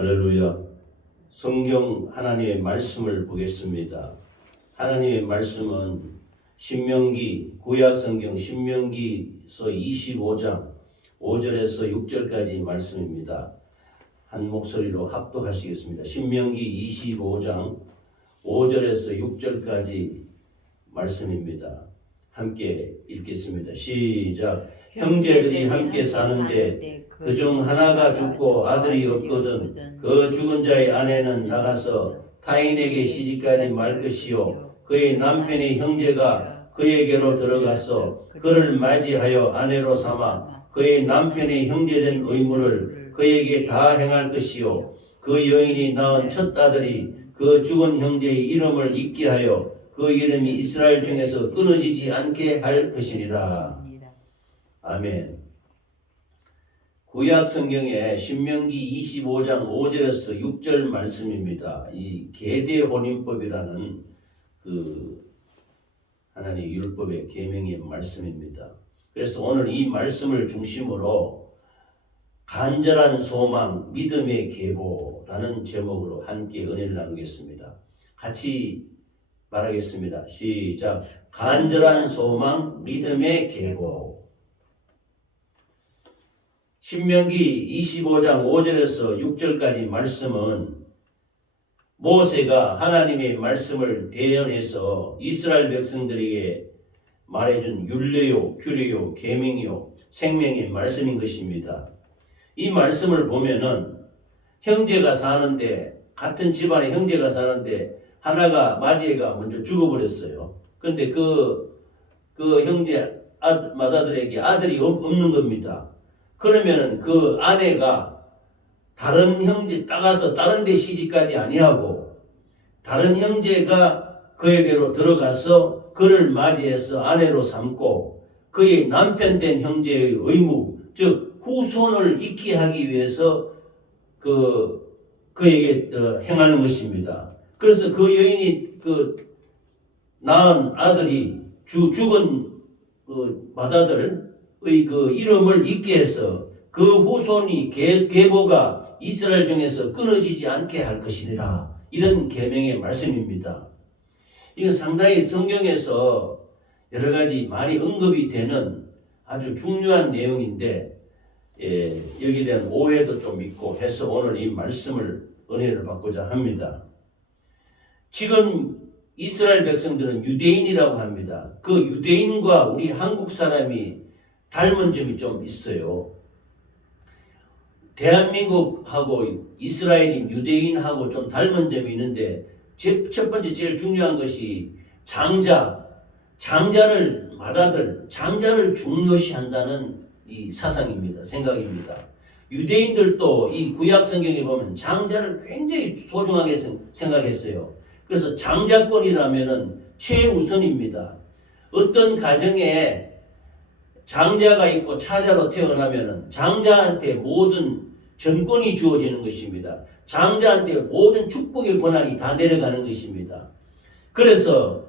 할렐루야. 성경 하나님의 말씀을 보겠습니다. 하나님의 말씀은 신명기, 구약성경 신명기서 25장 5절에서 6절까지 말씀입니다. 한 목소리로 합독하시겠습니다. 신명기 25장 5절에서 6절까지 말씀입니다. 함께 읽겠습니다. 시작. 형제들이 함께 사는데 그중 하나가 죽고 아들이 없거든 그 죽은 자의 아내는 나가서 타인에게 시집가지 말 것이요 그의 남편의 형제가 그에게로 들어가서 그를 맞이하여 아내로 삼아 그의 남편의 형제된 의무를 그에게 다 행할 것이요 그 여인이 낳은 첫 아들이 그 죽은 형제의 이름을 잊게 하여 그 이름이 이스라엘 중에서 끊어지지 않게 할 것이니라. 아멘. 구약 성경의 신명기 25장 5절에서 6절 말씀입니다. 이 계대 혼인법이라는 그 하나님의 율법의 계명의 말씀입니다. 그래서 오늘 이 말씀을 중심으로 간절한 소망, 믿음의 계보라는 제목으로 함께 은혜를 나누겠습니다. 같이 말하겠습니다. 시작. 간절한 소망, 믿음의 계보. 신명기 25장 5절에서 6절까지 말씀은 모세가 하나님의 말씀을 대언해서 이스라엘 백성들에게 말해준 율례요, 규례요, 계명이요, 생명의 말씀인 것입니다. 이 말씀을 보면은 형제가 사는데 같은 집안에 형제가 사는데 하나가 마지애가 먼저 죽어버렸어요. 그런데 그 형제 맏아들에게 아들이 없는 겁니다. 그러면은 그 아내가 다른 형제 따가서 다른 데 시집까지 아니하고 다른 형제가 그에게로 들어가서 그를 맞이해서 아내로 삼고 그의 남편 된 형제의 의무, 즉 후손을 잇게 하기 위해서 그에게 행하는 것입니다. 그래서 그 여인이 낳은 아들이 죽은 그 맏아들의 그 이름을 잊게 해서 그 후손이 계보가 이스라엘 중에서 끊어지지 않게 할 것이니라. 이런 계명의 말씀입니다. 이건 상당히 성경에서 여러 가지 많이 언급이 되는 아주 중요한 내용인데 여기에 대한 오해도 좀 있고 해서 오늘 이 말씀을 은혜를 받고자 합니다. 지금 이스라엘 백성들은 유대인이라고 합니다. 그 유대인과 우리 한국 사람이 닮은 점이 좀 있어요. 대한민국하고 이스라엘인 유대인하고 좀 닮은 점이 있는데 첫 번째 제일 중요한 것이 장자를 맏아들, 장자를 중요시한다는 이 사상입니다. 생각입니다. 유대인들도 이 구약 성경에 보면 장자를 굉장히 소중하게 생각했어요. 그래서 장자권이라면은 최우선입니다. 어떤 가정에 장자가 있고 차자로 태어나면은 장자한테 모든 전권이 주어지는 것입니다. 장자한테 모든 축복의 권한이 다 내려가는 것입니다. 그래서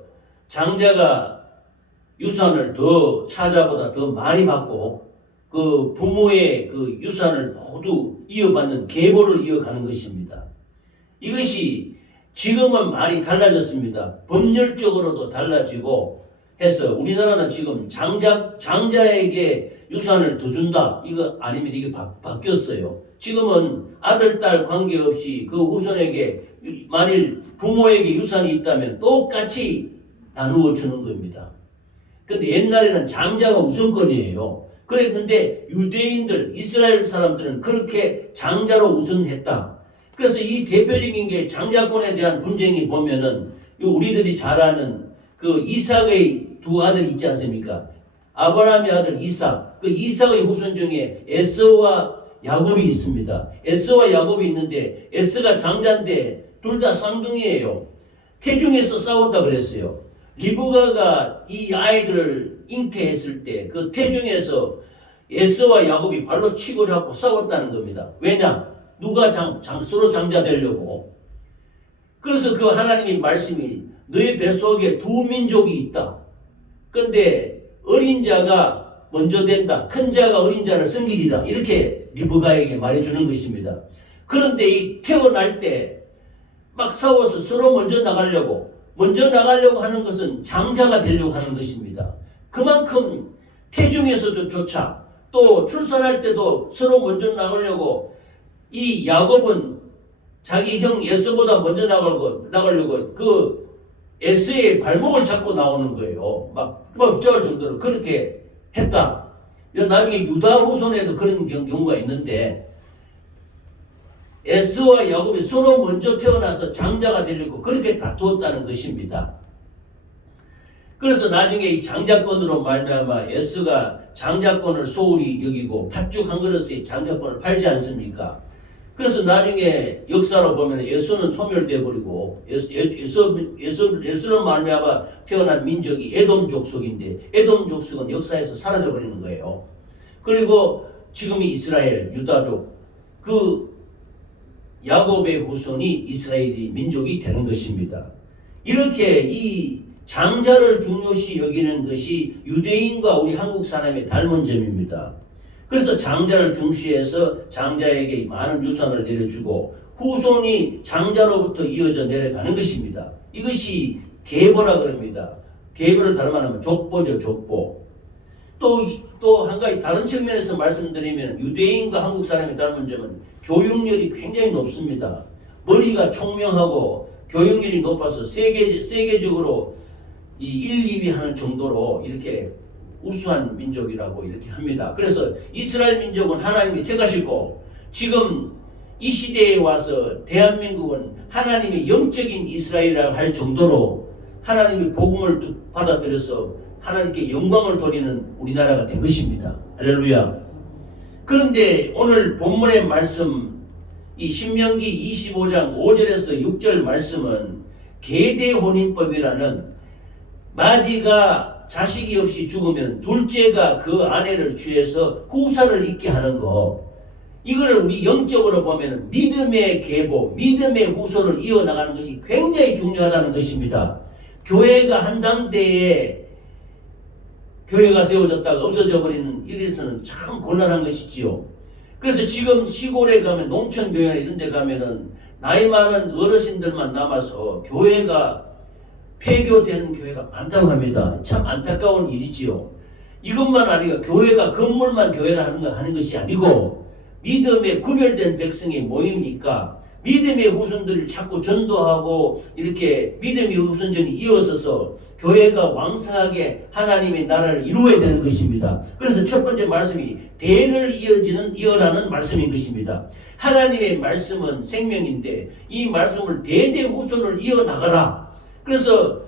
장자가 유산을 더 차자보다 더 많이 받고 그 부모의 그 유산을 모두 이어받는 계보를 이어가는 것입니다. 이것이 지금은 많이 달라졌습니다. 법률적으로도 달라지고 해서 우리나라는 지금 장자에게 유산을 더 준다. 이거 아닙니다. 이게 바뀌었어요. 지금은 아들, 딸 관계없이 그 후손에게 만일 부모에게 유산이 있다면 똑같이 나누어 주는 겁니다. 근데 옛날에는 장자가 우선권이에요. 그랬는데 유대인들, 이스라엘 사람들은 그렇게 장자로 우선했다. 그래서 이 대표적인 게 장자권에 대한 분쟁이 보면은 우리들이 잘 아는 그 이삭의 두 아들이 있지 않습니까? 아브라함의 아들 이삭. 그 이삭의 후손 중에 에서와 야곱이 있습니다. 에서와 야곱이 있는데 에서가 장자인데 둘 다 쌍둥이에요. 태중에서 싸웠다 그랬어요. 리브가가 이 아이들을 잉태했을 때 그 태중에서 에서와 야곱이 발로 치고 잡고 싸웠다는 겁니다. 왜냐? 누가 서로 장자 되려고. 그래서 그 하나님의 말씀이 너의 뱃속에 두 민족이 있다. 그런데 어린 자가 먼저 된다. 큰 자가 어린 자를 섬기리라. 이렇게 리브가에게 말해주는 것입니다. 그런데 이 태어날 때 막 싸워서 서로 먼저 나가려고 하는 것은 장자가 되려고 하는 것입니다. 그만큼 태중에서조차 또 출산할 때도 서로 먼저 나가려고 이 야곱은 자기 형 에서보다 먼저 나가려고 그 에서의 발목을 잡고 나오는 거예요. 막 쩔 정도로 그렇게 했다. 나중에 유다 후손에도 그런 경우가 있는데 에서와 야곱이 서로 먼저 태어나서 장자가 되려고 그렇게 다투었다는 것입니다. 그래서 나중에 이 장자권으로 말미암아 에서가 장자권을 소홀히 여기고 팥죽 한 그릇에 장자권을 팔지 않습니까? 그래서 나중에 역사로 보면 에서는 소멸되어 버리고 에서로 말미암아 태어난 민족이 에돔 족속인데 에돔 족속은 역사에서 사라져 버리는 거예요. 그리고 지금의 이스라엘 유다족 그 야곱의 후손이 이스라엘이 민족이 되는 것입니다. 이렇게 이 장자를 중요시 여기는 것이 유대인과 우리 한국 사람의 닮은 점입니다. 그래서 장자를 중시해서 장자에게 많은 유산을 내려주고 후손이 장자로부터 이어져 내려가는 것입니다. 이것이 계보라 그럽니다. 계보를 다른 말하면 족보죠, 족보. 또 한 가지 다른 측면에서 말씀드리면 유대인과 한국 사람의 닮은 점은 교육열이 굉장히 높습니다. 머리가 총명하고 교육열이 높아서 세계적으로 이 1, 2위 하는 정도로 이렇게 우수한 민족이라고 이렇게 합니다. 그래서 이스라엘 민족은 하나님이 택하시고 지금 이 시대에 와서 대한민국은 하나님의 영적인 이스라엘이라고 할 정도로 하나님의 복음을 받아들여서 하나님께 영광을 돌리는 우리나라가 된 것입니다. 할렐루야. 그런데 오늘 본문의 말씀 이 신명기 25장 5절에서 6절 말씀은 계대혼인법이라는 마지가 자식이 없이 죽으면 둘째가 그 아내를 취해서 후사를 잇게 하는 거, 이거를 우리 영적으로 보면 믿음의 계보, 믿음의 후손을 이어나가는 것이 굉장히 중요하다는 것입니다. 교회가 한 당대에 교회가 세워졌다가 없어져 버리는 일에서는 참 곤란한 것이지요. 그래서 지금 시골에 가면 농촌 교회나 이런 데 가면은 나이 많은 어르신들만 남아서 교회가 폐교되는 교회가 많다고 합니다. 참 안타까운 일이지요. 이것만 아니라 교회가 건물만 교회라 하는 것이 아니고 믿음에 구별된 백성이 모이니까 믿음의 후손들을 자꾸 전도하고 이렇게 믿음의 후손전이 이어서서 교회가 왕성하게 하나님의 나라를 이루어야 되는 것입니다. 그래서 첫 번째 말씀이 대를 이어라는 말씀인 것입니다. 하나님의 말씀은 생명인데 이 말씀을 대대 후손을 이어나가라. 그래서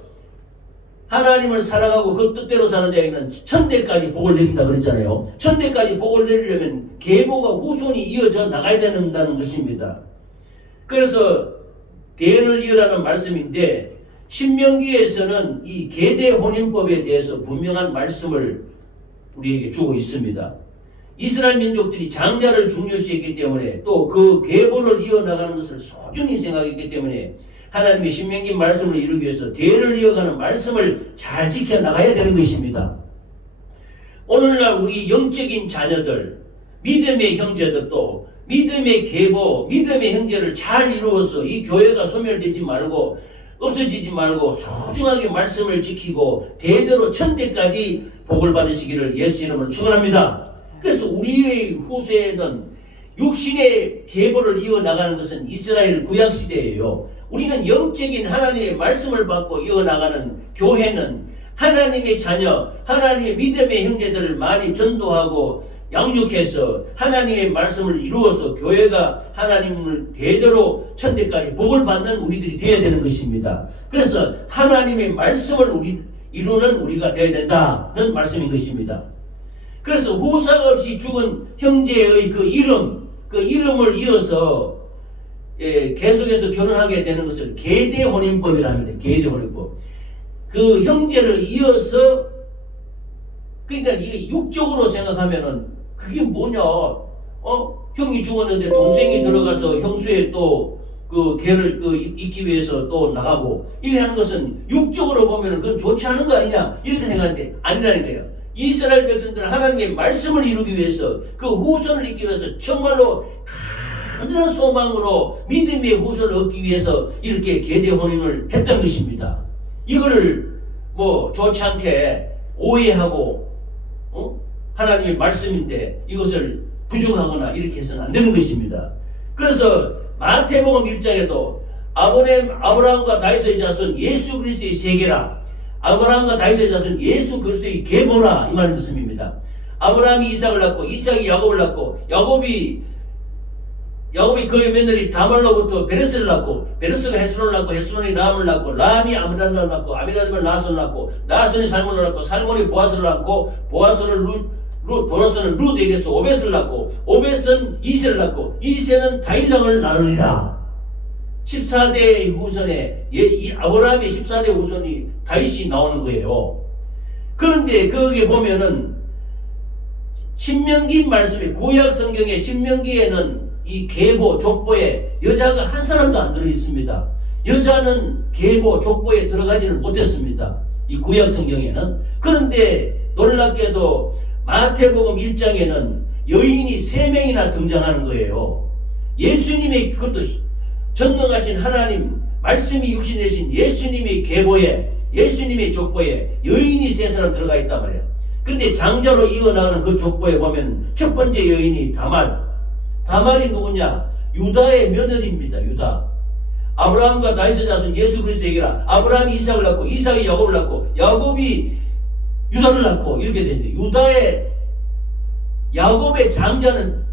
하나님을 사랑하고 그 뜻대로 사는 자에게는 천대까지 복을 내린다 그랬잖아요. 천대까지 복을 내리려면 계보가 후손이 이어져 나가야 된다는 것입니다. 그래서 대를 이어라는 말씀인데 신명기에서는 이 계대혼인법에 대해서 분명한 말씀을 우리에게 주고 있습니다. 이스라엘 민족들이 장자를 중요시했기 때문에 또 그 계보를 이어나가는 것을 소중히 생각했기 때문에 하나님의 신명기 말씀을 이루기 위해서 대를 이어가는 말씀을 잘 지켜나가야 되는 것입니다. 오늘날 우리 영적인 자녀들, 믿음의 형제들도 믿음의 계보, 믿음의 형제를 잘 이루어서 이 교회가 소멸되지 말고 없어지지 말고 소중하게 말씀을 지키고 대대로 천대까지 복을 받으시기를 예수 이름으로 축원합니다. 그래서 우리의 후세는 육신의 계보를 이어나가는 것은 이스라엘 구약시대예요. 우리는 영적인 하나님의 말씀을 받고 이어나가는 교회는 하나님의 자녀, 하나님의 믿음의 형제들을 많이 전도하고 양육해서 하나님의 말씀을 이루어서 교회가 하나님을 대대로 천대까지 복을 받는 우리들이 되어야 되는 것입니다. 그래서 하나님의 말씀을 이루는 우리가 되어야 된다는 말씀인 것입니다. 그래서 후사가 없이 죽은 형제의 그 이름을 이어서 계속해서 결혼하게 되는 것을 계대혼인법이라 합니다. 계대혼인법. 그 형제를 이어서, 그러니까 이게 육적으로 생각하면은 그게 뭐냐? 형이 죽었는데 동생이 들어가서 형수의 또 그 계를 잇기 위해서 또 나가고 이렇게 하는 것은 육적으로 보면은 그건 좋지 않은 거 아니냐? 이렇게 생각하는데 아니라는 거예요. 이스라엘 백성들은 하나님의 말씀을 이루기 위해서 그 후손을 잇기 위해서 정말로 간절한 소망으로 믿음의 후손을 얻기 위해서 이렇게 계대 혼인을 했던 것입니다. 이거를 뭐 좋지 않게 오해하고 하나님의 말씀인데 이것을 부정하거나 이렇게 해서는 안 되는 것입니다. 그래서 마태복음 1장에도 아브라함과 다윗의 자손 예수 그리스도의 세계라, 아브라함과 다윗의 자손 예수 그리스도의 계보라, 이 말씀입니다. 아브라함이 이삭을 낳고 이삭이 야곱을 낳고 야곱이 그의 며느리 다말로부터 베레스를 낳고 베레스가 헤스론을 낳고 헤스론이 라함을 낳고 라함이 아미다답을 낳고 아미다답을 나손을 낳고 나손이 살몬을 낳고 살몬이 보아스를 낳고 보아스는 룻에게서 오벳을 낳고 오벳은 이세를 낳고 이세는 다윗왕을 낳으리라. 14대 후손에 아브라함의 14대 후손이 다윗이 나오는 거예요. 그런데 거기에 보면은 신명기 말씀에 구약 성경의 신명기에는 이 계보 족보에 여자가 한 사람도 안 들어 있습니다. 여자는 계보 족보에 들어가지는 못했습니다. 이 구약 성경에는. 그런데 놀랍게도 마태복음 1장에는 여인이 3명이나 등장하는 거예요. 예수님의 그것도 전능하신 하나님 말씀이 육신되신 예수님의 계보에 예수님의 족보에 여인이 3사람 들어가 있단 말이에요. 근데 장자로 이어나가는 그 족보에 보면 첫 번째 여인이 다말이 누구냐? 유다의 며느리입니다. 유다. 아브라함과 다윗의 자손 예수 그리스도에게라. 아브라함이 이삭을 낳고 이삭이 야곱을 낳고 야곱이 유다를 낳고 이렇게 되는데 야곱의 장자는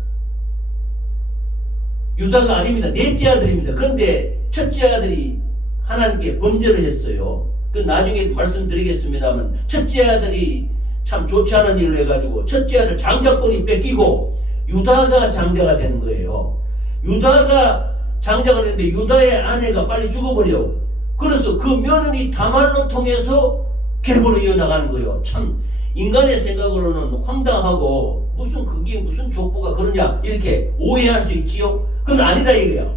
유다가 아닙니다. 넷째 아들입니다. 그런데 첫째 아들이 하나님께 범죄를 했어요. 그 나중에 말씀드리겠습니다만 첫째 아들이 참 좋지 않은 일을 해가지고 첫째 아들 장자권이 뺏기고 유다가 장자가 되는 거예요. 유다가 장자가 되는데 유다의 아내가 빨리 죽어버려. 그래서 그 며느리 다말로 통해서 계보로 이어나가는 거예요. 참 인간의 생각으로는 황당하고 그게 무슨 족보가 그러냐 이렇게 오해할 수 있지요. 그건 아니다 이거야.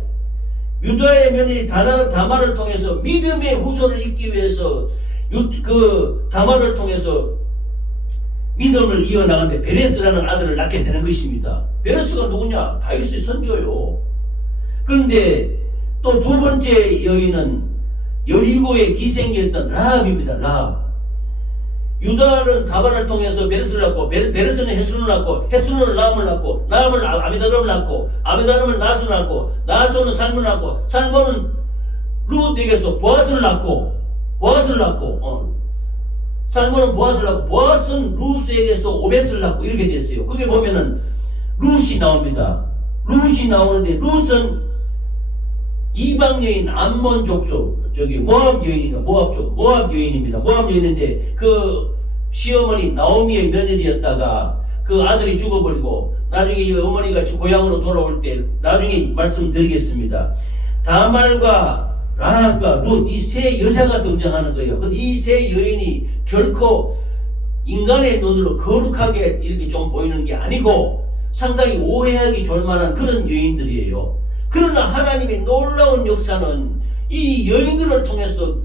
유다의 며느리 다말을 통해서 믿음의 후손을 잇기 위해서 그 다말을 통해서 믿음을 이어나가는데 베레스라는 아들을 낳게 되는 것입니다. 베레스가 누구냐? 다윗의 선조요. 그런데 또 두 번째 여인은 여리고의 기생이었던 라합입니다. 라합. 유다는 다발을 통해서 베레스를 낳고 베레스는 헤스론을 낳고 헤스론은 라함을 낳고 라함은 아미다답을 낳고 아미다답은 나손을 낳고 나손은 살몬을 낳고 살몬은 룻에게서 보아스를 낳고 살몬은 보아스를 낳고 보아스는 룻에게서 오벳을 낳고 이렇게 됐어요. 그게 보면은 룻이 나옵니다. 룻이 나오는데 룻은 이방 여인 암몬 족속 모압 여인이다. 모압 여인입니다. 모압 여인인데 그 시어머니 나오미의 며느리였다가 그 아들이 죽어버리고 나중에 이 어머니가 고향으로 돌아올 때 나중에 말씀드리겠습니다. 다말과 라합과 룻 이 세 여자가 등장하는 거예요. 이 세 여인이 결코 인간의 눈으로 거룩하게 이렇게 좀 보이는 게 아니고 상당히 오해하기 좋을 만한 그런 여인들이에요. 그러나 하나님의 놀라운 역사는 이 여인들을 통해서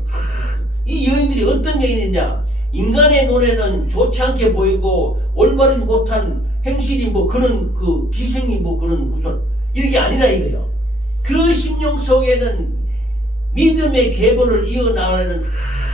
이 여인들이 어떤 여인이냐? 인간의 눈에는 좋지 않게 보이고 올바르지 못한 행실이 그런 그 기생이 그런 무슨 이런 게 아니라 이거예요. 그 심령 속에는 믿음의 계보를 이어나가려는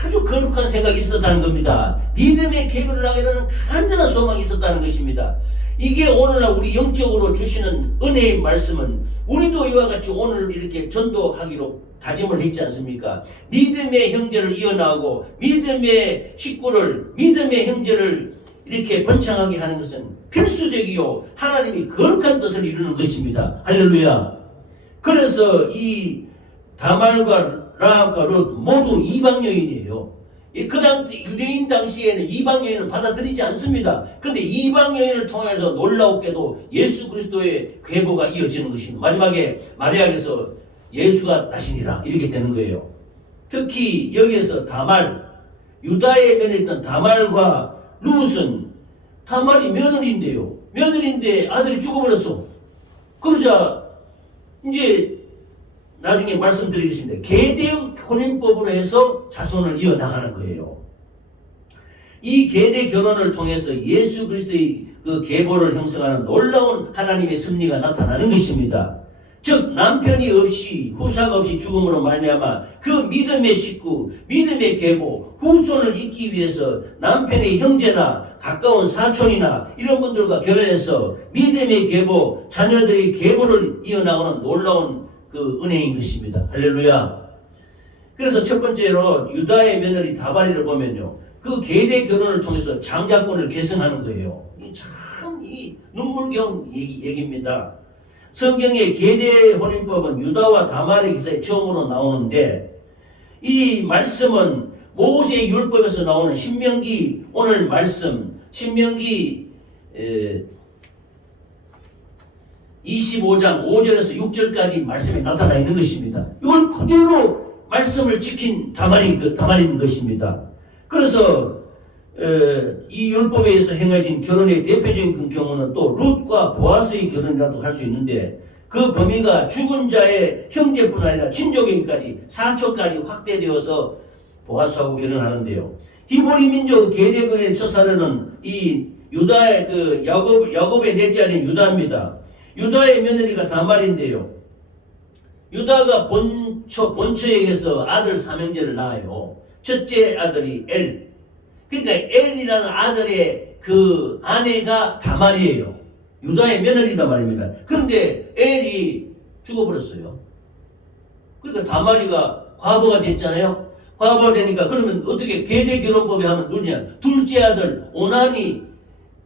아주 거룩한 생각이 있었다는 겁니다. 믿음의 계보를 나가려는 간절한 소망이 있었다는 것입니다. 이게 오늘날 우리 영적으로 주시는 은혜의 말씀은 우리도 이와 같이 오늘 이렇게 전도하기로 다짐을 했지 않습니까? 믿음의 형제를 이어나가고 믿음의 식구를 믿음의 형제를 이렇게 번창하게 하는 것은 필수적이요 하나님이 거룩한 뜻을 이루는 것입니다. 할렐루야. 그래서 이 다말과 라합과 룻 모두 이방 여인이에요. 그 당시 유대인 당시에는 이방 여인을 받아들이지 않습니다. 그런데 이방 여인을 통해서 놀라웠게도 예수 그리스도의 계보가 이어지는 것입니다. 마지막에 마리아에서 예수가 나시니라 이렇게 되는 거예요. 특히 여기에서 다말 유다의 며느리였던 다말과 룻은 다말이 며느리인데요. 며느리인데 아들이 죽어버렸어. 그러자 이제 나중에 말씀드리겠습니다. 계대 혼인법으로 해서 자손을 이어나가는 거예요. 이 계대 결혼을 통해서 예수 그리스도의 그 계보를 형성하는 놀라운 하나님의 섭리가 나타나는 것입니다. 즉 남편이 없이 후사가 없이 죽음으로 말미암아 그 믿음의 식구, 믿음의 계보, 후손을 잇기 위해서 남편의 형제나 가까운 사촌이나 이런 분들과 결혼해서 믿음의 계보, 자녀들의 계보를 이어나가는 놀라운 그 은혜인 것입니다. 할렐루야. 그래서 첫 번째로 유다의 며느리 다발이를 보면요, 그 계대 결혼을 통해서 장자권을 계승하는 거예요. 참 이 눈물겨운 얘기입니다. 성경의 계대 혼인법은 유다와 다말의 기사에 처음으로 나오는데, 이 말씀은 모세의 율법에서 나오는 신명기, 오늘 말씀 신명기 25장 5절에서 6절까지 말씀에 나타나 있는 것입니다. 이걸 그대로 말씀을 지킨 다말인 것입니다. 그래서 이 율법에 의해서 행해진 결혼의 대표적인 그 경우는 또 룻과 보아스의 결혼이라도 할 수 있는데, 그 범위가 죽은 자의 형제뿐 아니라 친족에게까지 사촌까지 확대되어서 보아스하고 결혼하는데요. 히브리 민족 계대군의 첫 사례는 이 유다의 그 야곱의 넷째 아닌 유다입니다. 유다의 며느리가 다말인데요. 유다가 본처에게서 아들 삼형제를 낳아요. 첫째 아들이 엘. 그러니까 엘이라는 아들의 그 아내가 다말이에요. 유다의 며느리단 말입니다. 그런데 엘이 죽어버렸어요. 그러니까 다말이가 과부가 됐잖아요. 과부가 되니까 그러면 어떻게 계대 결혼법에 하면 누냐? 둘째 아들 오난이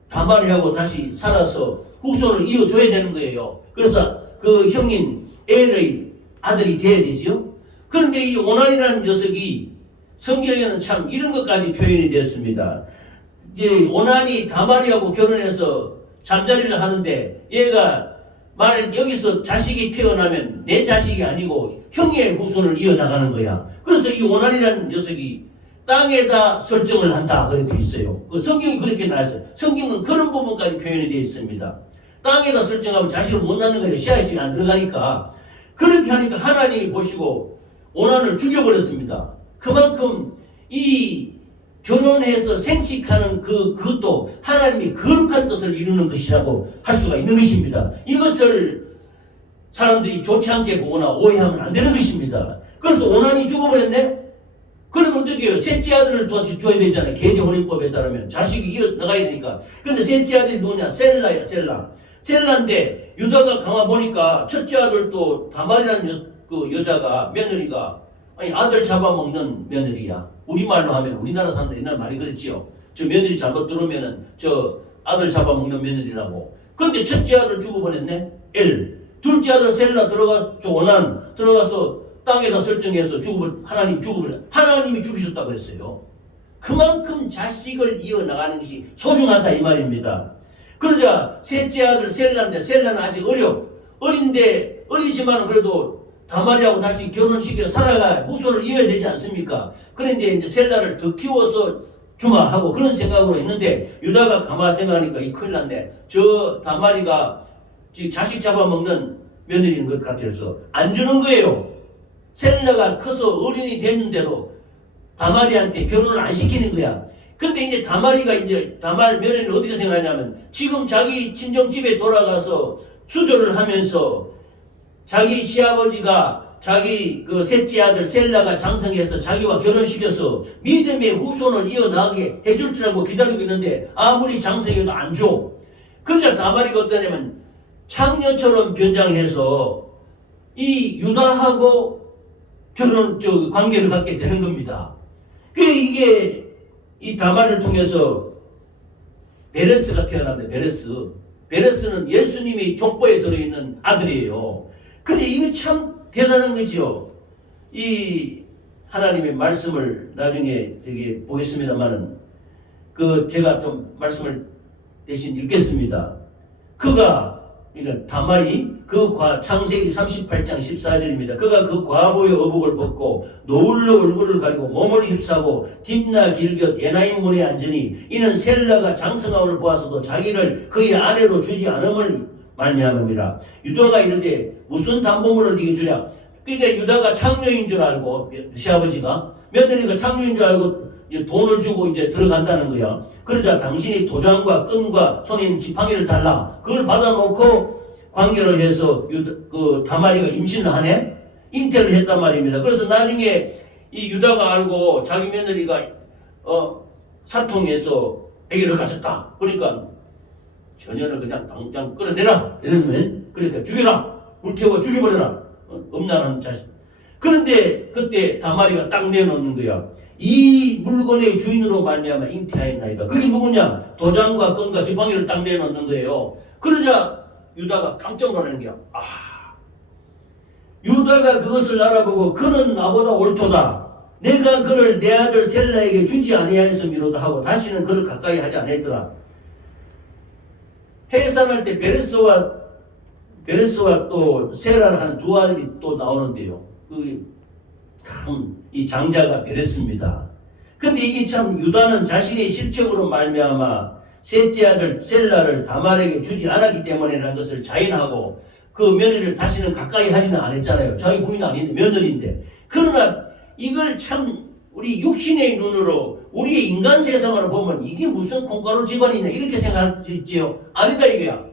다말이하고 다시 살아서 후손을 이어줘야 되는 거예요. 그래서 그 형인 엘의 아들이 돼야 되지요. 그런데 이 오난이라는 녀석이 성경에는 참 이런 것까지 표현이 되었습니다. 이제 오난이 다말이하고 결혼해서 잠자리를 하는데, 얘가 여기서 자식이 태어나면 내 자식이 아니고 형의 후손을 이어나가는 거야. 그래서 이 오난이라는 녀석이 땅에다 설정을 한다 그렇게 되어 있어요. 그 성경이 그렇게 나왔어요. 성경은 그런 부분까지 표현이 되어 있습니다. 땅에다 설정하면 자식을 못 낳는 거예요. 씨앗이 안 들어가니까. 그렇게 하니까 하나님이 보시고 오난을 죽여버렸습니다. 그만큼 이 결혼해서 생식하는 그것도 하나님이 거룩한 뜻을 이루는 것이라고 할 수가 있는 것입니다. 이것을 사람들이 좋지 않게 보거나 오해하면 안 되는 것입니다. 그래서 오난이 죽어버렸네? 그러면 어떻게 해요? 셋째 아들을 다시 줘야 되잖아요. 계대 혼인법에 따르면 자식이 이어나가야 되니까. 근데 셋째 아들이 누구냐? 셀라야, 셀라. 셀라인데 유다가 강화 보니까 첫째 아들도 다말이라는 여자가, 며느리가, 아니 아들 잡아먹는 며느리야. 우리말로 하면 우리나라 사람들 옛날 말이 그랬지요. 저 며느리 잘못 들어오면은 저 아들 잡아먹는 며느리라고. 그런데 첫째 아들 죽어버렸네. 엘. 둘째 아들 셀라 오난 들어가서 땅에다 설정해서 하나님이 죽이셨다고 그랬어요. 그만큼 자식을 이어나가는 것이 소중하다 이 말입니다. 그러자 셋째 아들 셀라인데, 셀라는 아직 어리지만 그래도 다말이하고 다시 결혼시켜서 살아가 후손을 이어야 되지 않습니까? 그런데 이제 셀라를 더 키워서 주마 하고 그런 생각으로 했는데, 유다가 가만 생각하니까 이 큰일 났네. 저 다말이가 자식 잡아먹는 며느리인 것 같아서 안 주는 거예요. 셀라가 커서 어린이 됐는데도 다말이한테 결혼을 안 시키는 거야. 근데 이제 다말 며느리는 어떻게 생각하냐면, 지금 자기 친정집에 돌아가서 수조를 하면서 자기 시아버지가 자기 그 셋째 아들 셀라가 장성해서 자기와 결혼시켜서 믿음의 후손을 이어나가게 해줄 줄 알고 기다리고 있는데, 아무리 장성해도 안 줘. 그러자 다말이가 어떠냐면 창녀처럼 변장해서 이 유다하고 관계를 갖게 되는 겁니다. 이게 이 다말을 통해서 베레스가 태어났는데, 베레스는 예수님이 족보에 들어있는 아들이에요. 근데 이거 참 대단한 거죠. 이 하나님의 말씀을 나중에 되게 보겠습니다만은, 제가 좀 말씀을 대신 읽겠습니다. 그러니까 다말이 창세기 38장 14절입니다. 그가 그 과부의 어복을 벗고 노을로 얼굴을 가리고 몸을 휩싸고 딥나 길곁 에나임 문에 앉으니, 이는 셀라가 장성함을 보아서도 자기를 그의 아내로 주지 않음을 말미암음이라. 유다가 이르되 무슨 담보물을 네게 주랴. 그러니까 유다가 창녀인 줄 알고, 시아버지가 며느리가 창녀인 줄 알고 돈을 주고 이제 들어간다는 거야. 그러자 당신이 도장과 끈과 손에 있는 지팡이를 달라. 그걸 받아놓고 관계를 해서 그 다말이가 임신을 하네? 잉태를 했단 말입니다. 그래서 나중에 이 유다가 알고 자기 며느리가 사통해서 아기를 가졌다. 그러니까 전혀를 그냥 당장 끌어내라 이러면, 그러니까 죽여라, 불태워 죽여버려라, 음란한 자식. 그런데 그때 다말이가 딱 내놓는 거야. 이 물건의 주인으로 말미암아 잉태하였나이다. 그게 누구냐? 도장과 건과 지팡이를 딱 내놓는 거예요. 그러자 유다가 깜짝 놀라는 거야. 유다가 그것을 알아보고 그는 나보다 옳도다. 내가 그를 내 아들 셀라에게 주지 아니하였음이로다 하고 다시는 그를 가까이 하지 않았더라. 해산할 때 베레스와 또 셀라를 한 두 아들이 또 나오는데요. 이 장자가 베레스입니다. 근데 이게 참 유다는 자신의 실적으로 말미암아 셋째 아들 셀라를 다말에게 주지 않았기 때문에라는 것을 자인하고 그 며느리를 다시는 가까이 하지는 않았잖아요. 자기 부인 아닌데 며느리인데. 그러나 이걸 참 우리 육신의 눈으로 우리의 인간 세상으로 보면 이게 무슨 콩가루 집안이냐 이렇게 생각할 수 있지요. 아니다 이거야.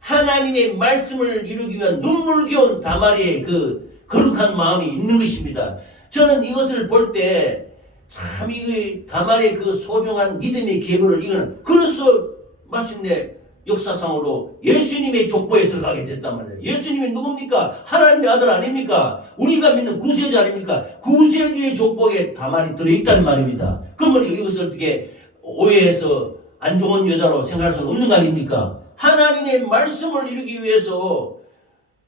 하나님의 말씀을 이루기 위한 눈물겨운 다말의 그 거룩한 마음이 있는 것입니다. 저는 이것을 볼 때 참 이거 다말의 그 소중한 믿음의 계보를 이거는 그래서 마침내 역사상으로 예수님의 족보에 들어가게 됐단 말이에요. 예수님이 누굽니까? 하나님의 아들 아닙니까? 우리가 믿는 구세주 아닙니까? 구세주의 족보에 다말이 들어있다는 말입니다. 그러면 이것을 어떻게 오해해서 안 좋은 여자로 생각할 수는 없는 거 아닙니까? 하나님의 말씀을 이루기 위해서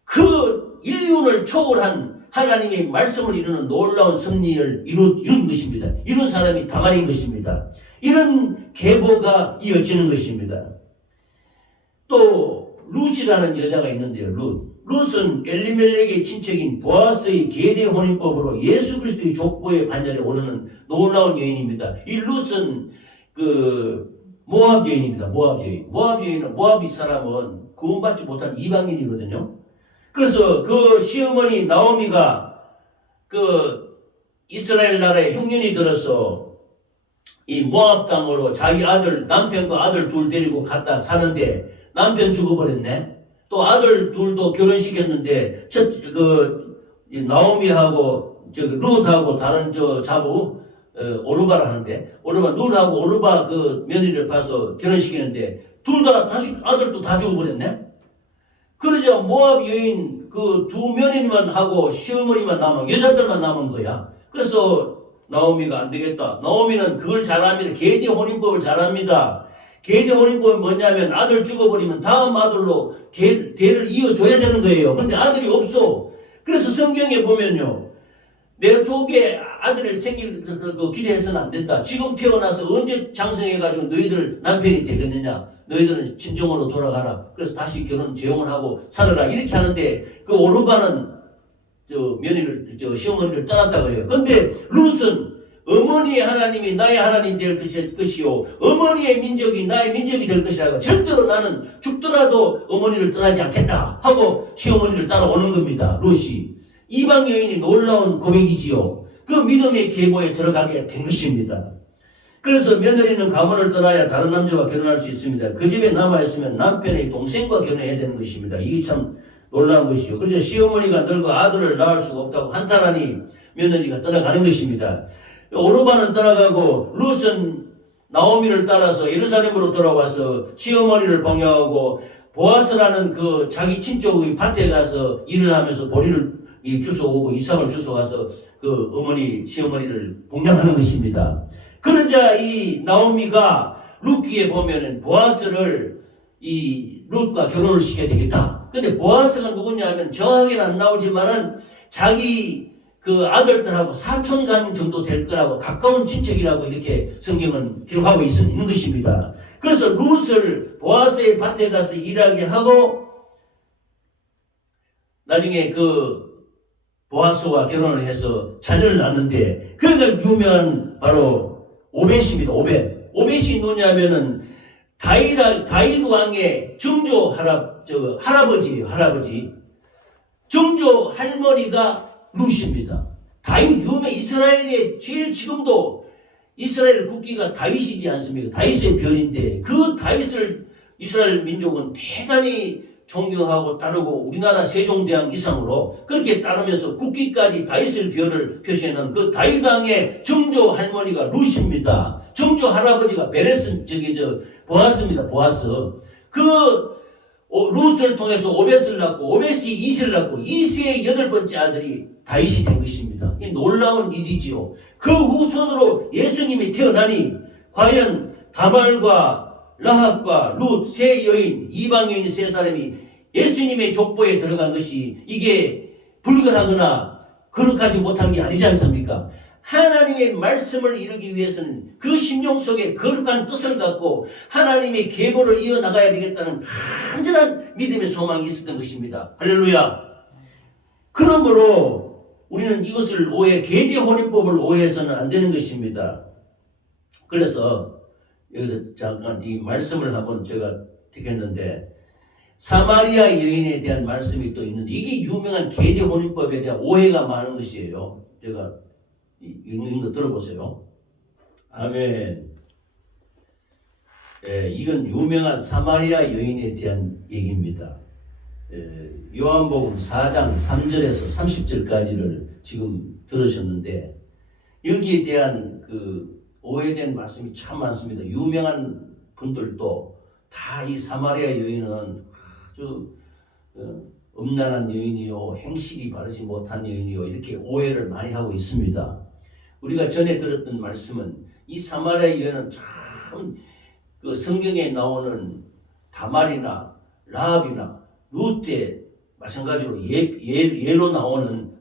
그 인륜을 초월한 하나님의 말씀을 이루는 놀라운 승리를 이룬 것입니다. 이룬 사람이 다말인 것입니다. 이런 계보가 이어지는 것입니다. 또 룻이라는 여자가 있는데요. 룻은 엘리멜렉의 친척인 보아스의 계대 혼인법으로 예수 그리스도의 족보의 반열에 오르는 놀라운 여인입니다. 이 룻은 그 모압 여인입니다. 모압 여인은 모압 사람은 구원받지 못한 이방인이거든요. 그래서 그 시어머니 나오미가 그 이스라엘 나라에 흉년이 들어서 이 모압 땅으로 자기 남편과 아들 둘 데리고 갔다 사는데 남편 죽어버렸네. 또 아들 둘도 결혼시켰는데 나오미하고 룻하고 다른 자부 오르바를 하는데 룻하고 오르바 그 며느리를 봐서 결혼시키는데 둘 다 다시 아들도 다 죽어버렸네. 그러자 모압 여인 그 두 며느리만 하고 시어머니만 남은 여자들만 남은 거야. 그래서 나오미가 안 되겠다. 나오미는 그걸 잘합니다. 계대 혼인법을 잘합니다. 계대 혼인법은 뭐냐면 아들 죽어버리면 다음 아들로 대를 이어줘야 되는 거예요. 근데 아들이 없어. 그래서 성경에 보면요. 내 속에 아들을 생길 그 기대해서는 안 된다. 지금 태어나서 언제 장성해가지고 너희들 남편이 되겠느냐. 너희들은 친정으로 돌아가라. 그래서 다시 결혼 재혼을 하고 살아라. 이렇게 하는데 그 오르바는 시어머니를 떠났다 그래요. 근데 룻은 어머니의 하나님이 나의 하나님 될 것이요 어머니의 민족이 나의 민족이 될 것이라고 절대로 나는 죽더라도 어머니를 떠나지 않겠다 하고 시어머니를 따라오는 겁니다. 룻이. 이방 여인이 놀라운 고백이지요. 그 믿음의 계보에 들어가게 된 것입니다. 그래서 며느리는 가문을 떠나야 다른 남자와 결혼할 수 있습니다. 그 집에 남아있으면 남편의 동생과 결혼해야 되는 것입니다. 이게 참 놀라운 것이죠. 그래서 시어머니가 늙어 아들을 낳을 수가 없다고 한탄하니 며느리가 떠나가는 것입니다. 오르바는 떠나가고 룻은 나오미를 따라서 예루살렘으로 돌아와서 시어머니를 봉양하고 보아스라는 그 자기 친족의 밭에 가서 일을 하면서 보리를 주워오고 이삭을 주워와서 그 시어머니를 봉양하는 것입니다. 그러자 이 나오미가 룻기에 보면은 보아스를 이 룻과 결혼을 시켜야 되겠다. 근데 보아스가 누구냐 하면 정확히는 안 나오지만은 자기 그 아들들하고 사촌간 정도 될 거라고 가까운 친척이라고 이렇게 성경은 기록하고 있는 것입니다. 그래서 룻을 보아스의 밭에 가서 일하게 하고 나중에 그 보아스와 결혼을 해서 자녀를 낳는데 그가 유명한 바로 오벳입니다. 오벳이 누구냐면은 다윗 왕의 정조 할아버지예요. 할아버지. 정조 할머니가 룻입니다. 다윗 이스라엘의 제일 지금도 이스라엘 국기가 다윗이지 않습니까? 다윗의 별인데 그 다윗을 이스라엘 민족은 대단히 존경하고 따르고 우리나라 세종대왕 이상으로 그렇게 따르면서 국기까지 다윗을 별을 표시하는 그 다윗왕의 정조 할머니가 루시입니다. 정조 할아버지가 베레스 보아스입니다. 보아스. 그 루스를 통해서 오벳을 낳고 오벳이 이세를 낳고 이세의 8번째 아들이 다윗이 된 것입니다. 이 놀라운 일이지요. 그 후손으로 예수님이 태어나니 과연 다말과 라합과 룻 세 여인, 이방 여인 세 사람이 예수님의 족보에 들어간 것이 이게 불가하거나 거룩하지 못한 게 아니지 않습니까? 하나님의 말씀을 이루기 위해서는 그 심령 속에 거룩한 뜻을 갖고 하나님의 계보를 이어나가야 되겠다는 간절한 믿음의 소망이 있었던 것입니다. 할렐루야. 그러므로 우리는 이것을 계대혼인법을 오해해서는 안 되는 것입니다. 그래서 여기서 잠깐 이 말씀을 한번 제가 듣겠는데, 사마리아 여인에 대한 말씀이 또 있는데 이게 유명한 계대혼인법에 대한 오해가 많은 것이에요. 제가 읽는 거 들어보세요. 아멘. 이건 유명한 사마리아 여인에 대한 얘기입니다. 요한복음 4장 3절에서 30절까지를 지금 들으셨는데 여기에 대한 오해된 말씀이 참 많습니다. 유명한 분들도 다 이 사마리아 여인은 아주 음란한 여인이요, 행실이 바르지 못한 여인이요, 이렇게 오해를 많이 하고 있습니다. 우리가 전에 들었던 말씀은 이 사마리아 여인은 참 성경에 나오는 다말이나 라합이나 룻에 마찬가지로 예로 나오는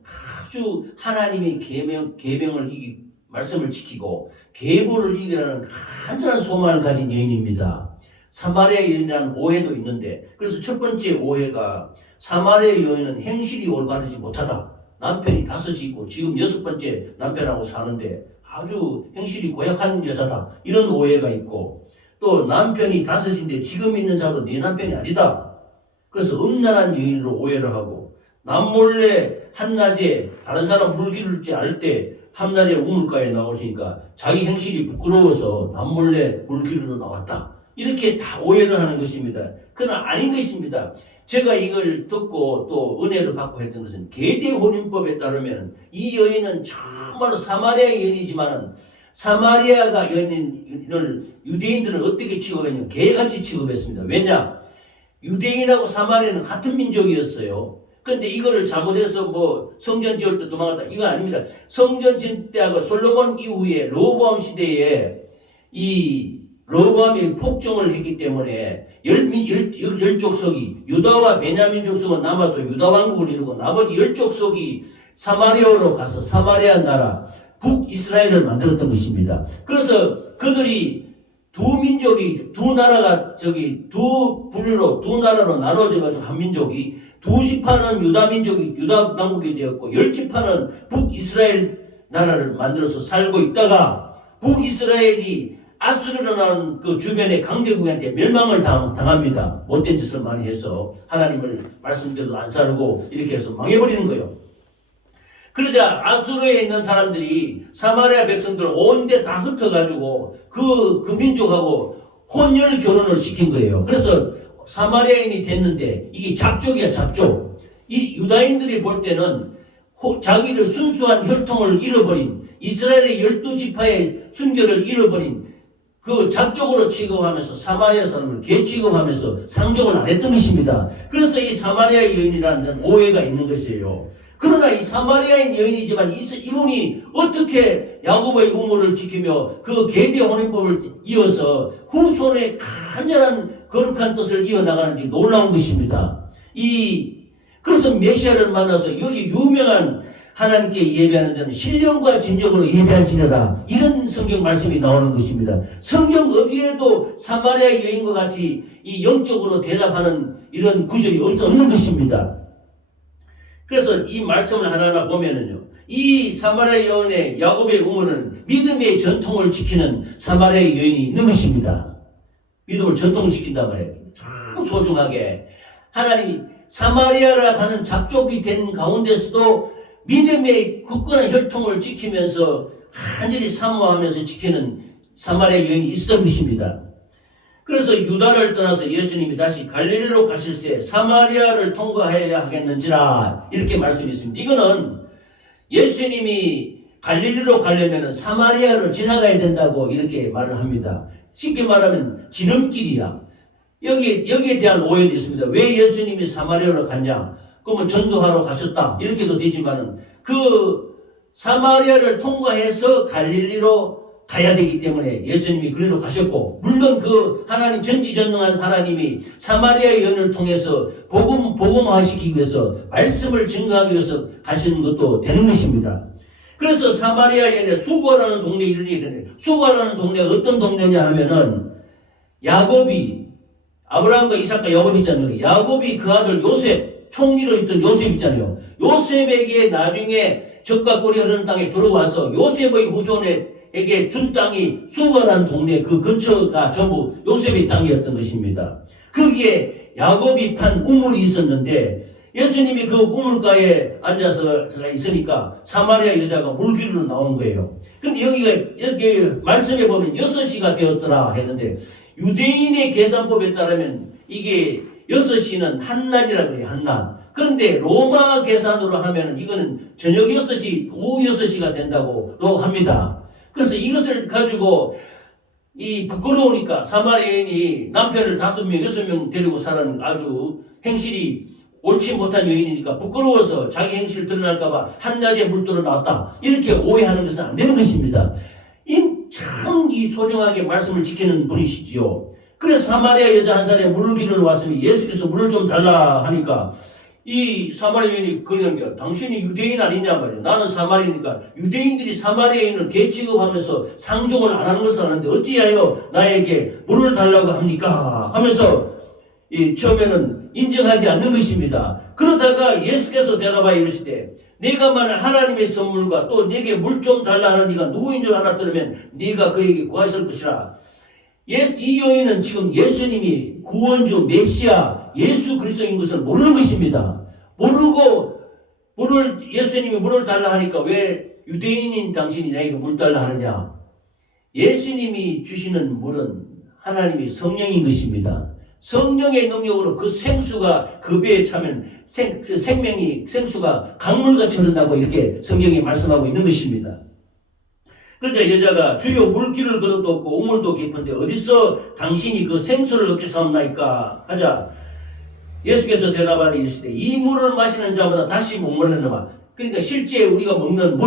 아주 하나님의 계명을 말씀을 지키고 계보를 이기라는 간절한 소망을 가진 여인입니다. 사마리아 여인이라는 오해도 있는데, 그래서 첫 번째 오해가 사마리아 여인은 행실이 올바르지 못하다. 남편이 5이 있고 지금 6번째 남편하고 사는데 아주 행실이 고약한 여자다. 이런 오해가 있고, 또 남편이 5인데 지금 있는 자도 네 남편이 아니다. 그래서 음란한 여인으로 오해를 하고, 남몰래 한낮에 다른 사람 물기를 줄 알 때 한낮에 우물가에 나오시니까 자기 행실이 부끄러워서 남몰래 물기르러 나왔다. 이렇게 다 오해를 하는 것입니다. 그러나 아닌 것입니다. 제가 이걸 듣고 또 은혜를 받고 했던 것은 계대혼인법에 따르면 이 여인은 정말로 사마리아 여인이지만 사마리아가 여인을 유대인들은 어떻게 취급했냐면 개같이 취급했습니다. 왜냐? 유대인하고 사마리아는 같은 민족이었어요. 그런데 이거를 잘못해서 성전 지을 때 도망갔다. 이거 아닙니다. 성전 지을 때하고 솔로몬 이후에 로보암 시대에 이 로보암이 폭정을 했기 때문에 열족속이 유다와 베냐민 족속은 남아서 유다 왕국을 이루고 나머지 열족속이 사마리아로 가서 사마리아 나라 북이스라엘을 만들었던 것입니다. 그래서 그들이 두 민족이 두 나라가 두 분류로 두 나라로 나눠져 가지고 한 민족이 두 지파는 유다 민족이 유다 왕국이 되었고 10지파는 북이스라엘 나라를 만들어서 살고 있다가 북이스라엘이 아수르라는 그 주변의 강대국한테 멸망을 당합니다. 못된 짓을 많이 해서 하나님을 말씀대로 안 살고 이렇게 해서 망해버리는 거예요. 그러자 아수르에 있는 사람들이 사마리아 백성들 온데 다 흩어가지고 그 민족하고 혼혈 결혼을 시킨 거예요. 그래서 사마리아인이 됐는데 이게 잡족이야, 잡족. 이 유다인들이 볼 때는 자기들 순수한 혈통을 잃어버린 이스라엘의 12지파의 순결을 잃어버린 그 잡족으로 취급하면서 사마리아 사람을 개 취급하면서 상종을 안 했던 것입니다. 그래서 이 사마리아 여인이라는 오해가 있는 것이에요. 그러나 이 사마리아인 여인이지만 이분이 어떻게 야곱의 우물을 지키며 그 계대혼인법을 이어서 후손의 간절한 거룩한 뜻을 이어나가는지 놀라운 것입니다. 그래서 메시아를 만나서 여기 유명한 하나님께 예배하는 데는 신령과 진정으로 예배할지니라, 이런 성경 말씀이 나오는 것입니다. 성경 어디에도 사마리아 여인과 같이 이 영적으로 대답하는 이런 구절이 없는 것입니다. 그래서 이 말씀을 하나하나 보면은요, 이 사마리아 여인의 야곱의 우물은 믿음의 전통을 지키는 사마리아 여인이 있는 것입니다. 믿음을 전통을 지킨단 말이에요. 참 소중하게 하나님이 사마리아라 하는 잡족이 된 가운데서도 믿음의 굳건한 혈통을 지키면서 간절히 사모하면서 지키는 사마리아 여인이 있었던 것입니다. 그래서 유다를 떠나서 예수님이 다시 갈릴리로 가실새 사마리아를 통과해야 하겠는지라 이렇게 말씀했습니다. 이거는 예수님이 갈릴리로 가려면 사마리아를 지나가야 된다고 이렇게 말을 합니다. 쉽게 말하면 지름길이야. 여기에 대한 오해도 있습니다. 왜 예수님이 사마리아로 갔냐? 그러면 전도하러 가셨다. 이렇게도 되지만은 그 사마리아를 통과해서 갈릴리로 가야 되기 때문에 예수님이 그리로 가셨고, 물론 그 하나님 전지전능한 하나님이 사마리아의 연을 통해서 복음화시키기 위해서 말씀을 증거하기 위해서 가시는 것도 되는 것입니다. 그래서 사마리아에 수고라는 동네에 이르니 되는데, 수고라는 동네가 어떤 동네냐 하면은 야곱이 아브라함과 이삭과 야곱 있잖아요. 야곱이 그 아들 요셉, 총리로 있던 요셉 있잖아요. 요셉에게 나중에 적과 꿀이 흐르는 땅에 들어와서 요셉의 후손에게 준 땅이 수고라는 동네 그 근처가 전부 요셉의 땅이었던 것입니다. 거기에 야곱이 판 우물이 있었는데 예수님이 그 우물가에 앉아서 있으니까 사마리아 여자가 물길로 나온 거예요. 근데 여기 말씀해 보면 6시가 되었더라 했는데 유대인의 계산법에 따르면 이게 6시는 한낮이라고 해요. 한낮. 그런데 로마 계산으로 하면 이거는 저녁 6시, 오후 6시가 된다고 합니다. 그래서 이것을 가지고 부끄러우니까 사마리아인이 남편을 5명, 6명 데리고 사는 아주 행실이 옳지 못한 여인이니까 부끄러워서 자기 행실 드러날까봐 한낮에 물들어 나왔다. 이렇게 오해하는 것은 안 되는 것입니다. 참 소중하게 말씀을 지키는 분이시지요. 그래서 사마리아 여자 한 사람이 물을 기르러 왔으니 예수께서 물을 좀 달라 하니까 이 사마리아 여인이 그러니까 당신이 유대인 아니냐 말이야. 나는 사마리아니까 유대인들이 사마리아인을 개취급하면서 상종을 안 하는 것을 아는데 어찌하여 나에게 물을 달라고 합니까? 하면서 처음에는 인정하지 않는 것입니다. 그러다가 예수께서 대답하여 이르시되 네가 만일 하나님의 선물과 또 네게 물 좀 달라 하는 네가 누구인 줄 알았더라면 네가 그에게 구하실 것이라. 이 여인은 지금 예수님이 구원주 메시아 예수 그리스도인 것을 모르는 것입니다. 모르고 예수님이 물을 달라 하니까 왜 유대인인 당신이 나에게 물 달라 하느냐. 예수님이 주시는 물은 하나님의 성령인 것입니다. 성령의 능력으로 그 생수가 그 배에 차면 생수가 강물같이 흐른다고 이렇게 성경이 말씀하고 있는 것입니다. 그러자 여자가 주여 물길을 그릇도 없고 우물도 깊은데 어디서 당신이 그 생수를 얻게 삼나이까 하자 예수께서 대답하니 이르시되 이 물을 마시는 자보다 다시 목마르느니라. 그러니까 실제 우리가 먹는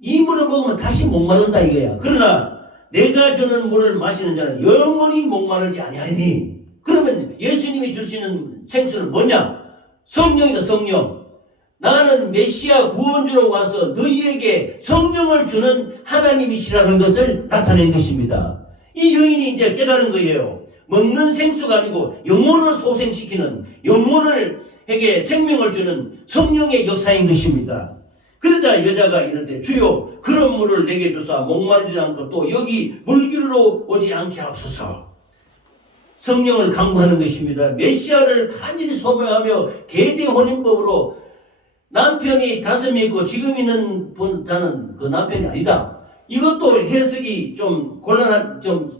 이 물을 먹으면 다시 목마른다 이거야. 그러나 내가 주는 물을 마시는 자는 영원히 목마르지 아니하니. 그러면 예수님이 주시는 생수는 뭐냐? 성령이다. 성령. 나는 메시아 구원주로 와서 너희에게 성령을 주는 하나님이시라는 것을 나타낸 것입니다. 이 여인이 이제 깨달은 거예요. 먹는 생수가 아니고 영혼을 소생시키는, 영혼에게 생명을 주는 성령의 역사인 것입니다. 그러자 여자가 이르되 주여 그런 물을 내게 주사 목마르지 않고 또 여기 물길로 오지 않게 하옵소서. 성령을 강구하는 것입니다. 메시아를 간절히 소명하며 계대 혼인법으로 남편이 5명 있고 지금 있는 분자는 그 남편이 아니다. 이것도 해석이 좀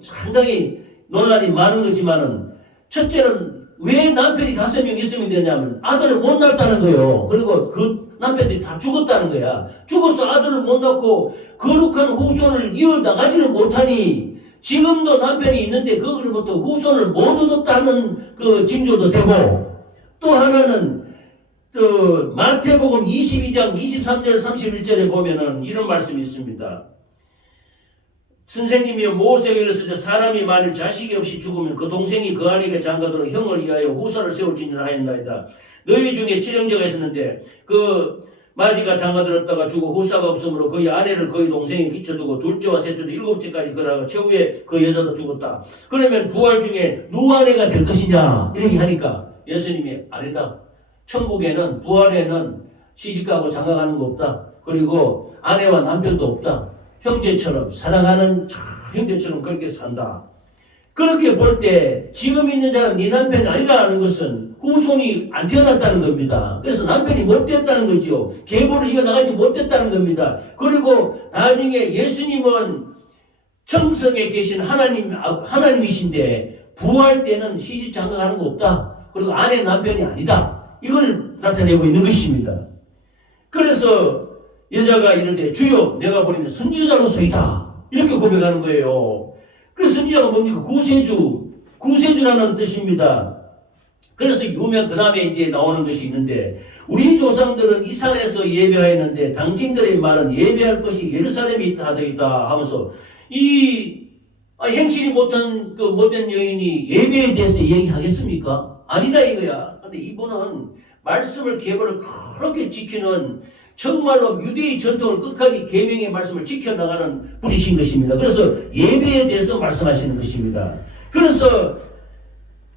상당히 논란이 많은 거지만은 첫째는 왜 남편이 5명 있으면 되냐면 아들을 못 낳았다는 거예요. 그리고 그 남편들이 다 죽었다는 거야. 죽어서 아들을 못 낳고 거룩한 후손을 이어나가지를 못하니 지금도 남편이 있는데 그거로부터 후손을 못 얻었다는 그 징조도 되고 또 하나는 마태복음 22장 23절 31절에 보면은 이런 말씀이 있습니다. 선생님이 모세에게 이르시되 때 사람이 만일 자식이 없이 죽으면 그 동생이 그 아내에게 장가들어 형을 위하여 후사를 세울지니라 하였나이다. 너희 중에 칠형제가 있었는데 그 마지가 장가들었다가 죽어 후사가 없으므로 그의 아내를 그의 동생에 끼쳐두고 둘째와 셋째도 7째까지 그러고 최후에 그 여자도 죽었다. 그러면 부활 중에 누구 아내가 될 것이냐 이렇게 하니까 예수님이 아니다. 천국에는 부활에는 시집가고 장가가는 거 없다. 그리고 아내와 남편도 없다. 형제처럼 사랑하는 형제처럼 그렇게 산다. 그렇게 볼 때 지금 있는 자는 네 남편이 아니라는 것은 후손이 안 태어났다는 겁니다. 그래서 남편이 못됐다는 거죠. 계보를 이어나가지 못했다는 겁니다. 그리고 나중에 예수님은 정성에 계신 하나님이신데 부활 때는 시집 장가가는 거 없다. 그리고 아내 남편이 아니다. 이걸 나타내고 있는 것입니다. 그래서 여자가 이르되 주여 내가 보리는 선지자로서이다. 이렇게 고백하는 거예요. 그래서 선지자가 뭡니까? 구세주라는 뜻입니다. 그래서 그 다음에 이제 나오는 것이 있는데 우리 조상들은 이 산에서 예배하였는데 당신들의 말은 예배할 것이 예루살렘에 있다 하더이다 하면서 행실이 못한 그 못된 여인이 예배에 대해서 얘기하겠습니까? 아니다 이거야. 근데 이분은 말씀을 계보를 그렇게 지키는 정말로 유대의 전통을 끝까지 계명의 말씀을 지켜나가는 분이신 것입니다. 그래서 예배에 대해서 말씀하시는 것입니다. 그래서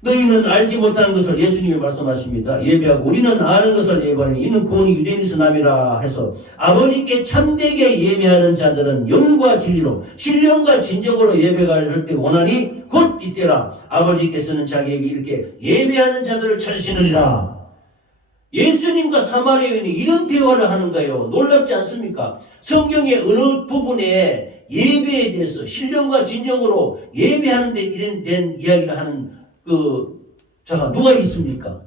너희는 알지 못하는 것을 예수님이 말씀하십니다. 예배하고 우리는 아는 것을 예배하니 이는 구원이 유대인에서 남이라 해서 아버지께 참되게 예배하는 자들은 영과 진리로 신령과 진정으로 예배가 할 때 원하니 곧 이때라 아버지께서는 자기에게 이렇게 예배하는 자들을 찾으시느니라. 예수님과 사마리아 여인이 이런 대화를 하는 거예요. 놀랍지 않습니까? 성경의 어느 부분에 예배에 대해서 신령과 진정으로 예배하는 데 이런 된 이야기를 하는 누가 있습니까?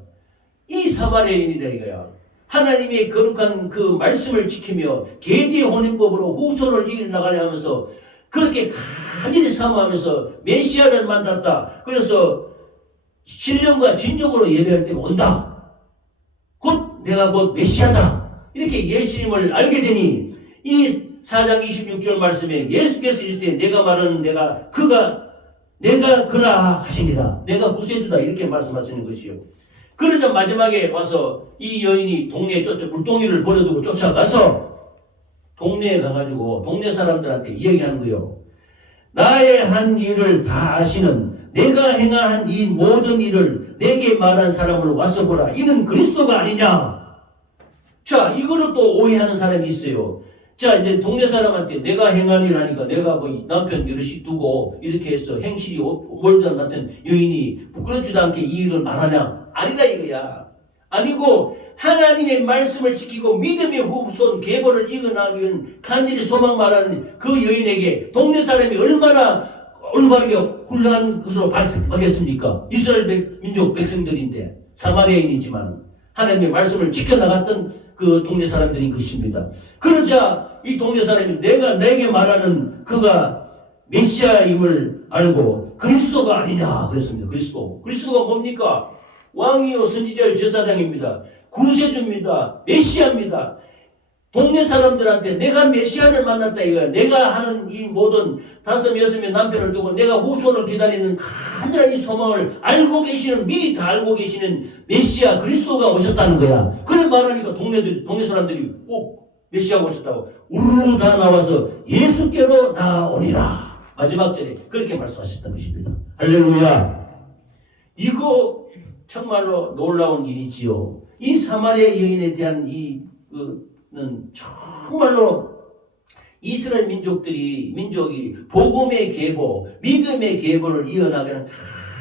이 사마리아 여인이다 이거야. 하나님의 거룩한 그 말씀을 지키며 계대 혼인법으로 후손을 이겨나가려 하면서 그렇게 간절히 사모하면서 메시아를 만났다. 그래서 신령과 진정으로 예배할 때가 온다. 내가 곧 메시아다. 이렇게 예수님을 알게 되니 이 4장 26절 말씀에 예수께서 이르시되 내가 말하는 내가 그라 하시니라. 내가 구세주다 이렇게 말씀하시는 것이요. 그러자 마지막에 와서 이 여인이 동네에 물동이를 버려두고 쫓아가서 동네에 가가지고 동네 사람들한테 이야기하는 거예요. 나의 한 일을 다 아시는 내가 행한 이 모든 일을 내게 말한 사람을 와서 보라. 이는 그리스도가 아니냐. 자, 이거를 또 오해하는 사람이 있어요. 자, 이제 동네 사람한테 내가 행한 일 하니까 내가 뭐 남편 여럿이 두고 이렇게 해서 행실이 멀던 같은 여인이 부끄럽지도 않게 이 일을 말하냐? 아니다 이거야. 아니고 하나님의 말씀을 지키고 믿음의 후손 계보를 이어나가기 위한 간절히 소망 말하는 그 여인에게 동네 사람이 얼마나 올바르게 훌륭한 것으로 받겠습니까? 이스라엘 민족 백성들인데 사마리아인이지만 하나님의 말씀을 지켜나갔던 그 동네 사람들인 것입니다. 그러자 이 동네 사람이 내게 말하는 그가 메시아임을 알고 그리스도가 아니냐 그랬습니다. 그리스도가 뭡니까? 왕이요 선지자요 제사장입니다. 구세주입니다. 메시아입니다. 동네 사람들한테 내가 메시아를 만났다 이거야. 내가 하는 이 모든 5, 6명 남편을 두고 내가 후손을 기다리는 간절한 이 소망을 알고 계시는 미리 다 알고 계시는 메시아 그리스도가 오셨다는 거야. 그런 말하니까 동네 사람들이 메시아가 오셨다고 우르르 다 나와서 예수께로 나오니라. 마지막 절에 그렇게 말씀하셨던 것입니다. 할렐루야. 이거 정말로 놀라운 일이지요. 이 사마리아 여인에 대한 는 정말로 이스라엘 민족이 복음의 계보, 믿음의 계보를 이어나가는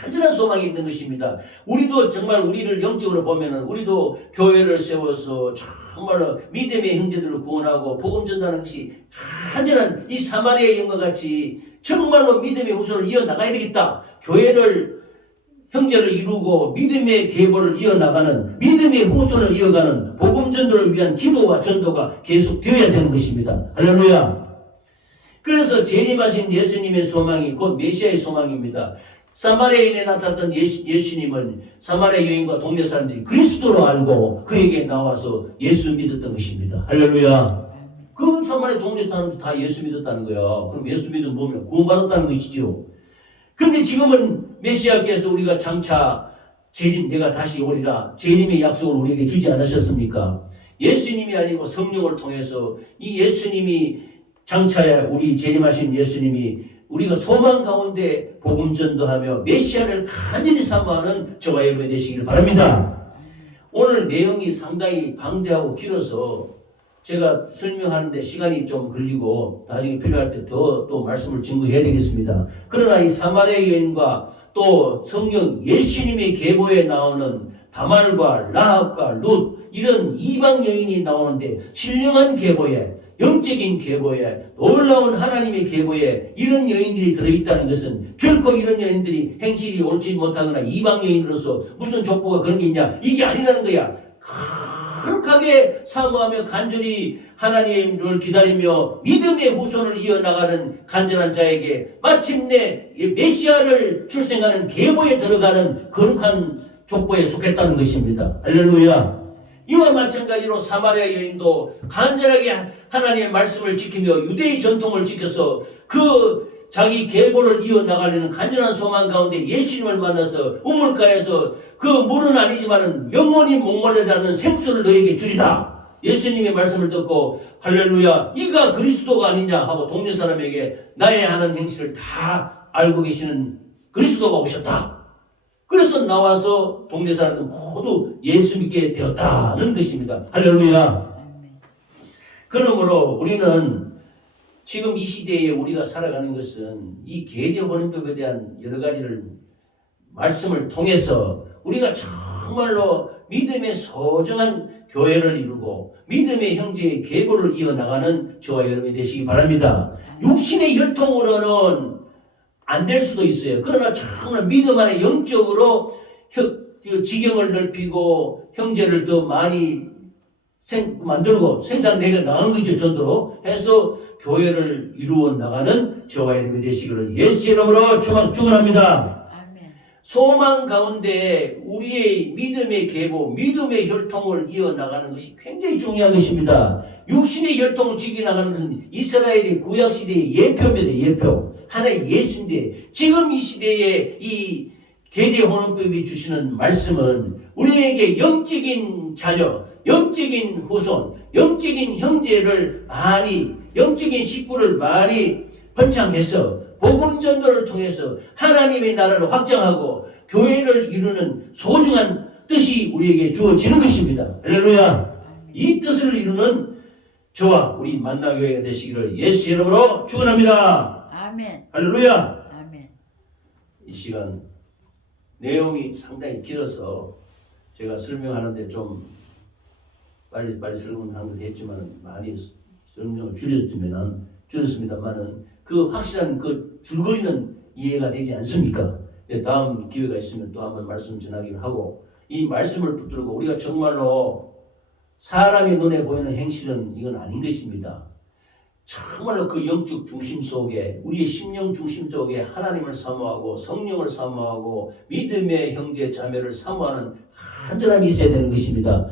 간절한 소망이 있는 것입니다. 우리도 정말 우리를 영적으로 보면은 우리도 교회를 세워서 정말로 믿음의 형제들을 구원하고 복음 전하는 것이 간절한 이 사마리아 여인과 같이 정말로 믿음의 후손을 이어나가야 되겠다. 교회를 형제를 이루고 믿음의 계보를 이어나가는 믿음의 후손을 이어가는 복음 전도를 위한 기도와 전도가 계속 되어야 되는 것입니다. 할렐루야. 그래서 재림하신 예수님의 소망이 곧 메시아의 소망입니다. 사마리아인에 나타났던 예수님은 사마리아 여인과 동네 사람들이 그리스도로 알고 그에게 나와서 예수 믿었던 것입니다. 할렐루야. 그 사마리아 동네 사람들 다 예수 믿었다는 거야. 그럼 예수 믿으면 뭐면 구원받았다는 것이지요. 근데 지금은 메시아께서 우리가 장차 재림 내가 다시 오리라 재림의 약속을 우리에게 주지 않으셨습니까? 예수님이 아니고 성령을 통해서 이 예수님이 장차에 우리 재림하신 예수님이 우리가 소망 가운데 복음 전도하며 메시아를 간절히 사모하는 저와 여러분이 되시길 바랍니다. 오늘 내용이 상당히 방대하고 길어서 제가 설명하는데 시간이 좀 걸리고 나중에 필요할 때 더 또 말씀을 증거해야 되겠습니다. 그러나 이 사마리아 여인과 또 성령 예수님의 계보에 나오는 다말과 라합과 룻 이런 이방 여인이 나오는데 신령한 계보에 영적인 계보에 놀라운 하나님의 계보에 이런 여인들이 들어있다는 것은 결코 이런 여인들이 행실이 옳지 못하거나 이방 여인으로서 무슨 족보가 그런 게 있냐 이게 아니라는 거야. 거룩하게 사모하며 간절히 하나님을 기다리며 믿음의 후손을 이어나가는 간절한 자에게 마침내 메시아를 출생하는 계보에 들어가는 거룩한 족보에 속했다는 것입니다. 할렐루야. 이와 마찬가지로 사마리아 여인도 간절하게 하나님의 말씀을 지키며 유대의 전통을 지켜서 그 자기 계보를 이어나가려는 간절한 소망 가운데 예수님을 만나서 우물가에서 그 물은 아니지만은 영원히 목마르다는 생수를 너에게 주리라. 예수님의 말씀을 듣고 할렐루야 이가 그리스도가 아니냐 하고 동네 사람에게 나의 하는 행실을 다 알고 계시는 그리스도가 오셨다. 그래서 나와서 동네 사람들 모두 예수 믿게 되었다는 것입니다. 할렐루야. 그러므로 우리는 지금 이 시대에 우리가 살아가는 것은 이 계대 혼인법에 대한 여러 가지를 말씀을 통해서 우리가 정말로 믿음의 소중한 교회를 이루고 믿음의 형제의 계보를 이어나가는 저와 여러분이 되시기 바랍니다. 육신의 혈통으로는 안 될 수도 있어요. 그러나 정말 믿음 안에 영적으로 지경을 넓히고 형제를 더 많이 만들고 생산내가 나가는 거죠. 전도로 해서 교회를 이루어 나가는 저와 여러분이 되시기를 예수 이름으로 축원합니다. 소망 가운데 우리의 믿음의 계보, 믿음의 혈통을 이어나가는 것이 굉장히 중요한 것입니다. 육신의 혈통을 지켜나가는 것은 이스라엘의 구약시대의 예표입니다. 예표. 하나의 예수인데 지금 이 시대에 이 계대 혼인법이 주시는 말씀은 우리에게 영적인 자녀, 영적인 후손, 영적인 형제를 많이, 영적인 식구를 많이 번창해서 복음 전도를 통해서 하나님의 나라를 확장하고 교회를 이루는 소중한 뜻이 우리에게 주어지는 것입니다. 할렐루야. 이 뜻을 이루는 저와 우리 만나교회가 되시기를 예수 이름으로 축원합니다. 아멘. 할렐루야. 아멘. 이 시간 내용이 상당히 길어서 제가 설명하는데 좀 빨리 설명하는 걸 했지만 많이 설명을 줄였습니다만은 그 확실한 그 줄거리는 이해가 되지 않습니까? 다음 기회가 있으면 또 한번 말씀 전하기로 하고 이 말씀을 붙들고 우리가 정말로 사람의 눈에 보이는 행실은 이건 아닌 것입니다. 정말로 그 영적 중심 속에 우리의 심령 중심 속에 하나님을 사모하고 성령을 사모하고 믿음의 형제 자매를 사모하는 간절함이 있어야 되는 것입니다.